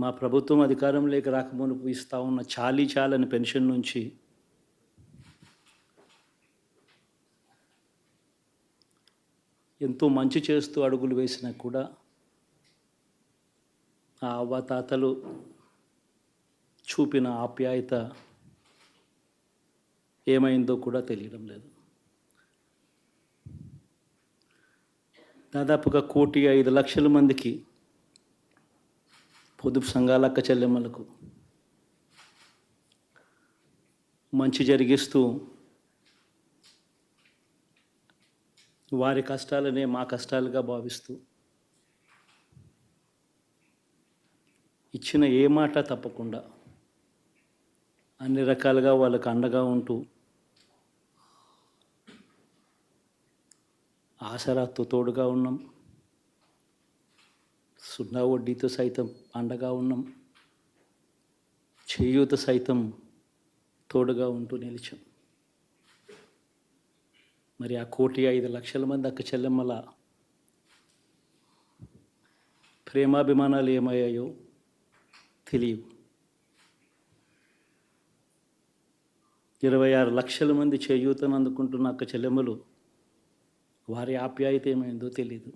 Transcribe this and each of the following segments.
మా ప్రభుత్వం అధికారంలోకి రాకమునుపు ఇస్తా ఉన్న చాలని పెన్షన్ నుంచి ఎంతో మంచి చేస్తూ అడుగులు వేసినా కూడా ఆ అవ్వాతాతలు చూపిన ఆప్యాయత ఏమైందో కూడా తెలియడం లేదు. దాదాపుగా 1,05,00,000 మందికి పొదుపు సంఘాల అక్క చెల్లెమ్మలకు మంచి జరిగిస్తూ వారి కష్టాలనే మా కష్టాలుగా భావిస్తూ ఇచ్చిన ఏ మాట తప్పకుండా అన్ని రకాలుగా వాళ్ళకు అండగా ఉంటూ ఆసరాతో తోడుగా ఉన్నాం. సున్నా వడ్డీతో సైతం అండగా ఉన్నాం. చేయూత సైతం తోడుగా ఉంటూ నిలిచాం. మరి ఆ 1,05,00,000 మంది అక్క చెల్లెమ్మల ప్రేమాభిమానాలు ఏమయ్యాయో తెలియవు. 26 లక్షల మంది చేయూతను అందుకుంటున్న అక్క చెల్లెమ్మలు వారి ఆప్యాయత ఏమైందో తెలీదు.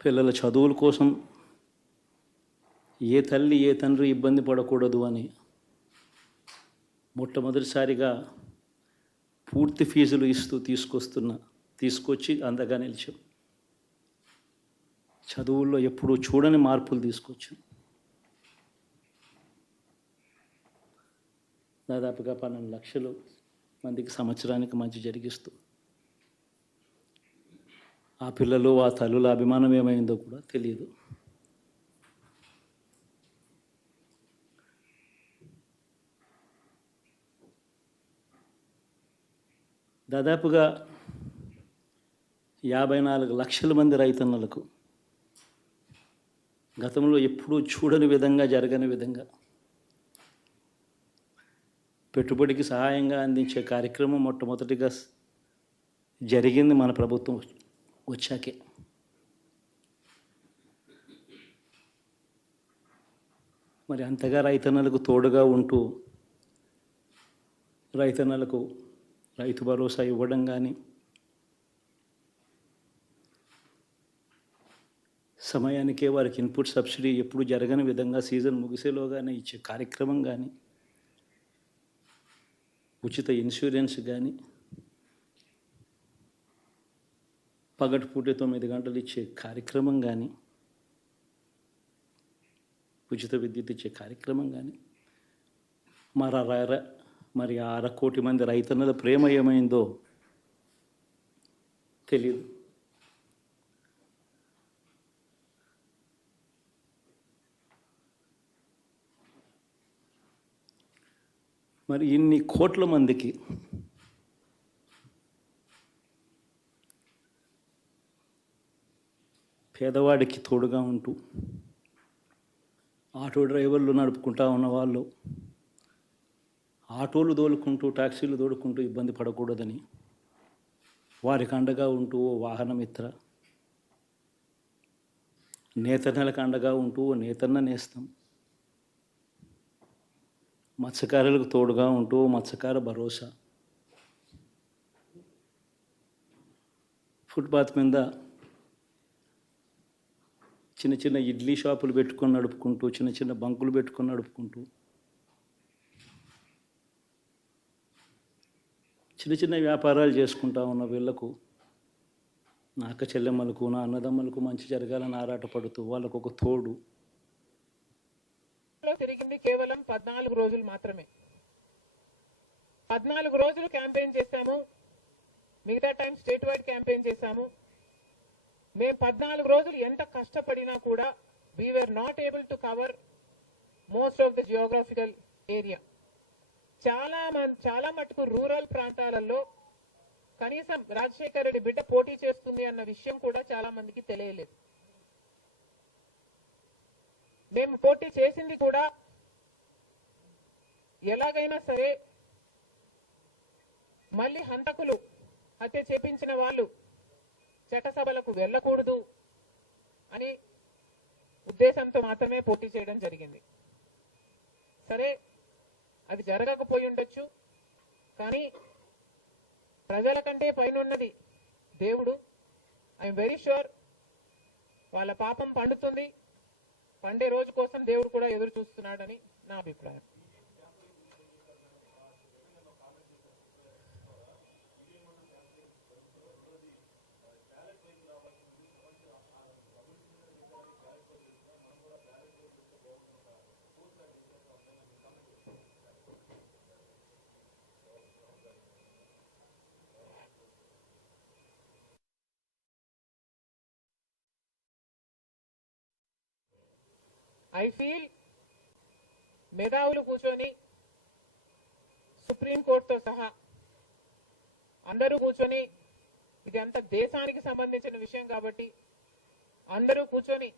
పిల్లల చదువుల కోసం ఏ తల్లి ఏ తండ్రి ఇబ్బంది పడకూడదు అని మొట్టమొదటిసారిగా పూర్తి ఫీజులు ఇస్తూ తీసుకొచ్చి అంతగా నిలిచాం. చదువుల్లో ఎప్పుడూ చూడని మార్పులు తీసుకొచ్చాం. దాదాపుగా 12 లక్షలు మందికి సంవత్సరానికి మంచి జరిగిస్తూ ఆ పిల్లలు ఆ తల్లుల అభిమానం ఏమైందో కూడా తెలియదు. దాదాపుగా 54 లక్షల మంది రైతన్నలకు గతంలో ఎప్పుడూ చూడని విధంగా జరగని విధంగా పెట్టుబడికి సహాయంగా అందించే కార్యక్రమం మొట్టమొదటిగా జరిగింది మన ప్రభుత్వం వచ్చాకే. మరి అంతగా రైతన్నలకు తోడుగా ఉంటూ రైతన్నలకు రైతు భరోసా ఇవ్వడం కానీ, సమయానికే వారికి ఇన్పుట్ సబ్సిడీ ఎప్పుడు జరగని విధంగా సీజన్ ముగిసేలోగానే ఇచ్చే కార్యక్రమం కానీ, ఉచిత ఇన్సూరెన్స్ కానీ, పగటిపూట 9 గంటలు ఇచ్చే కార్యక్రమం కానీ, ఉచిత విద్యుత్ ఇచ్చే కార్యక్రమం కానీ, మరి 1/2 కోటి మంది రైతన్నల ప్రేమ ఏమైందో తెలియదు. మరి ఇన్ని కోట్ల మందికి పేదవాడికి తోడుగా ఉంటూ ఆటో డ్రైవర్లు నడుపుకుంటా ఉన్నవాళ్ళు ఆటోలు దోలుకుంటూ టాక్సీలు దోలుకుంటూ ఇబ్బంది పడకూడదని వారికి అండగా ఉంటూ వాహనమిత్ర, నేతన్నలకు అండగా ఉంటూ నేతన్న నేస్తం, మత్స్యకారులకు తోడుగా ఉంటూ మత్స్యకార భరోసా, ఫుట్పాత్ మీద చిన్న చిన్న ఇడ్లీ షాపులు పెట్టుకొని నడుపుకుంటూ, చిన్న చిన్న బంకులు పెట్టుకొని నడుపుకుంటూ, చిన్న చిన్న వ్యాపారాలు చేసుకుంటా ఉన్న వీళ్లకు, నా అక్క చెల్లెమ్మలకు, నా అన్నదమ్మలకు మంచి జరగాలని ఆరాటపడుతూ వాళ్ళకు ఒక తోడు. తిరిగింది కేవలం 14 రోజులు మాత్రమే. 14 రోజులు క్యాంపెయిన్ చేశాము. మిగతా టైం స్టేట్ వైడ్ క్యాంపెయిన్ చేశాము. మేము 14 రోజులు ఎంత కష్టపడినా కూడా we were not able to cover most of the geographical area. చాలా మటుకు రూరల్ ప్రాంతాలలో కనీసం రాజశేఖర్ రెడ్డి బిడ్డ పోటీ చేస్తుంది అన్న విషయం కూడా చాలా మందికి తెలియలేదు. మేము పోటీ చేసింది కూడా ఎలాగైనా సరే మళ్ళీ హంతకులు హత్య చేపించిన వాళ్ళు చట్టసభలకు వెళ్ళకూడదు అని ఉద్దేశంతో మాత్రమే పోటీ చేయడం జరిగింది. సరే, అది జరగకపోయి ఉండొచ్చు, కానీ ప్రజల కంటే పైనున్నది దేవుడు. ఐఎమ్ వెరీ ష్యూర్ వాళ్ళ పాపం పండుతుంది. పండే రోజు కోసం దేవుడు కూడా ఎదురు చూస్తున్నాడని నా అభిప్రాయం. ఐ ఫీల్ మేధావులు కూర్చొని సుప్రీంకోర్టుతో సహా అందరూ కూర్చొని, ఇది అంత దేశానికి సంబంధించిన విషయం కాబట్టి అందరూ కూర్చొని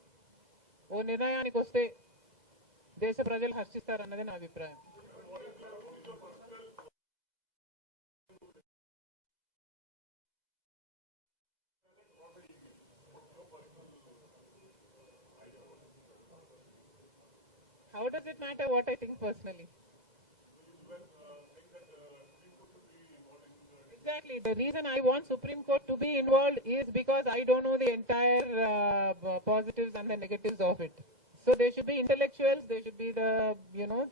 ఓ నిర్ణయానికి వస్తే దేశ ప్రజలు హర్షిస్తారన్నది నా అభిప్రాయం. How does it matter what I think personally? Exactly. The reason I want Supreme Court to be involved is because I don't know the entire positives and the negatives of it. So there should be intellectuals, there should be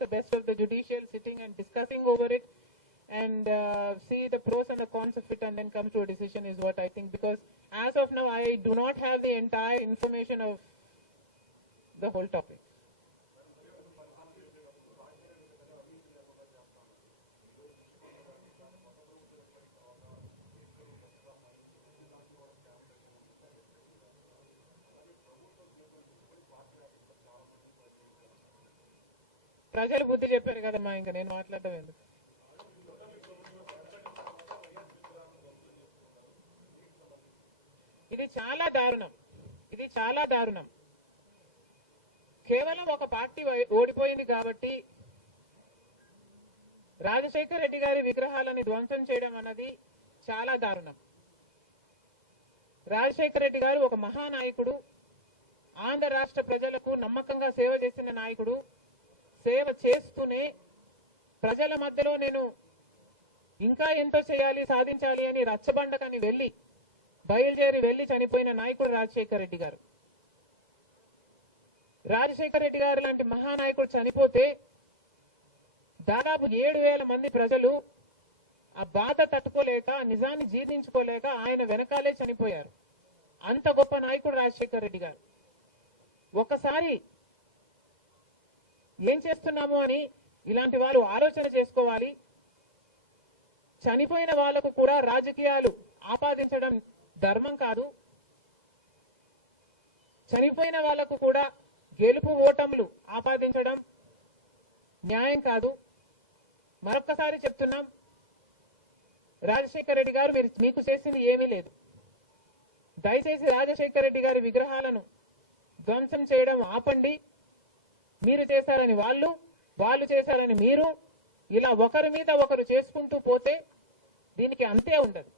the best of the judicial sitting and discussing over it and see the pros and the cons of it and then come to a decision is what I think. Because as of now, I do not have the entire information of the whole topic. ప్రజలు బుద్ధి చెప్పారు కదమ్మా, ఇంకా నేను మాట్లాడటం ఎందుకు. ఇది చాలా దారుణం, ఇది చాలా దారుణం. కేవలం ఒక పార్టీ ఓడిపోయింది కాబట్టి రాజశేఖర్ రెడ్డి గారి విగ్రహాలని ధ్వంసం చేయడం అన్నది చాలా దారుణం. రాజశేఖర్ రెడ్డి గారు ఒక మహానాయకుడు, ఆంధ్ర రాష్ట్ర ప్రజలకు నమ్మకంగా సేవ చేసిన నాయకుడు. సేవ చేస్తూనే ప్రజల మధ్యలో నేను ఇంకా ఎంతో చేయాలి, సాధించాలి అని రచ్చబండకని బయలుదేరి వెళ్లి చనిపోయిన నాయకుడు రాజశేఖర్ రెడ్డి గారు. రాజశేఖర్ రెడ్డి గారు లాంటి మహానాయకుడు చనిపోతే దాదాపు 7,000 మంది ప్రజలు ఆ బాధ తట్టుకోలేక, నిజాన్ని జీర్ణించుకోలేక ఆయన వెనకాలే చనిపోయారు. అంత గొప్ప నాయకుడు రాజశేఖర్ రెడ్డి గారు. ఒకసారి ఏం చేస్తున్నాము అని ఇలాంటి వాళ్ళు ఆలోచన చేసుకోవాలి. చనిపోయిన వాళ్లకు కూడా రాజకీయాలు ఆపాదించడం ధర్మం కాదు. చనిపోయిన వాళ్లకు కూడా గెలుపు ఓటములు ఆపాదించడం న్యాయం కాదు. మరొక్కసారి చెప్తున్నాం, రాజశేఖర్ రెడ్డి గారు మీకు చేసింది ఏమీ లేదు. దయచేసి రాజశేఖర్ రెడ్డి గారి విగ్రహాలను ధ్వంసం చేయడం ఆపండి. మీరు చేశారని వాళ్ళు చేశారని మీరు, ఇలా ఒకరి మీద ఒకరు చేసుకుంటూ పోతే దీనికి అంతే ఉండదు.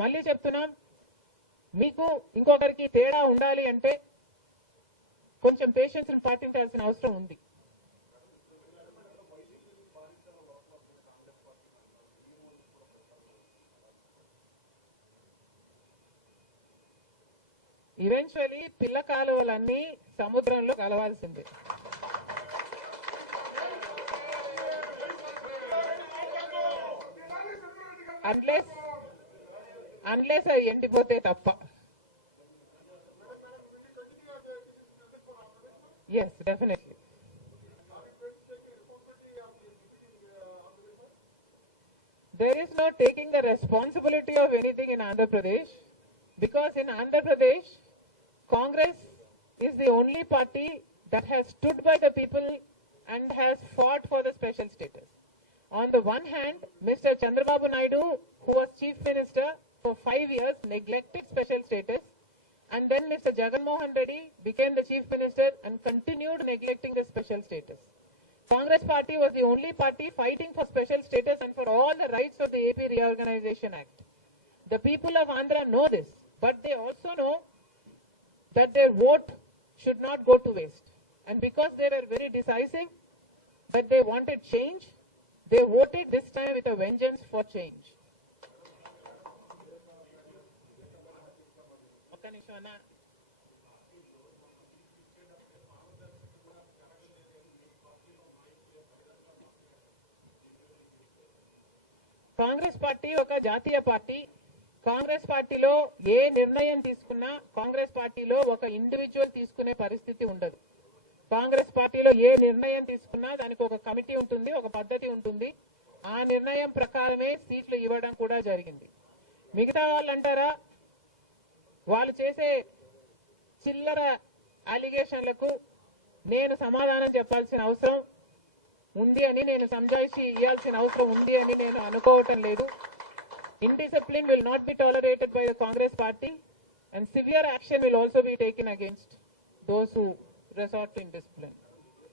మళ్ళీ చెప్తున్నాం, మీకు ఇంకొకరికి తేడా ఉండాలి అంటే కొంచెం పేషెన్స్ పాటించాల్సిన అవసరం ఉంది. ఈవెన్చువలీ పిల్ల కాలువలన్నీ సముద్రంలో కలవాల్సిందే. అన్లెస్ అవి ఎండిపోతే తప్ప. Yes, definitely. There is no taking the responsibility of anything in Andhra Pradesh, because in Andhra Pradesh, Congress is the only party that has stood by the people and has fought for the special status. On the one hand, Mr. Chandrababu Naidu, who was Chief Minister for 5 years, neglected special status, and then Mr. Jagan Mohan Reddy became the Chief Minister and continued neglecting the special status. Congress party was the only party fighting for special status and for all the rights of the AP Reorganization Act. The people of Andhra know this, but they also know that their vote should not go to waste. And because they were very decisive, that they wanted change, they voted this time with a vengeance for change. ఒక్క నిమిషం అన్న. Congress party ఒక జాతీయ party. Congress పార్టీలో ఏ నిర్ణయం తీసుకున్నా కాంగ్రెస్ పార్టీలో ఒక ఇండివిజువల్ తీసుకునే పరిస్థితి ఉండదు. కాంగ్రెస్ పార్టీలో ఏ నిర్ణయం తీసుకున్నా దానికి ఒక కమిటీ ఉంటుంది, ఒక పద్ధతి ఉంటుంది. ఆ నిర్ణయం ప్రకారమే సీట్లు ఇవ్వడం కూడా జరిగింది. మిగతా వాళ్ళు అంటారా, వాళ్ళు చేసే చిల్లర అలిగేషన్లకు నేను సమాధానం చెప్పాల్సిన అవసరం ఉంది అని, నేను సంజాయిషి ఇవ్వాల్సిన అవసరం ఉంది అని నేను అనుకోవటం లేదు. Indiscipline will not be tolerated by the Congress party, and severe action will also be taken against those who resort to indiscipline.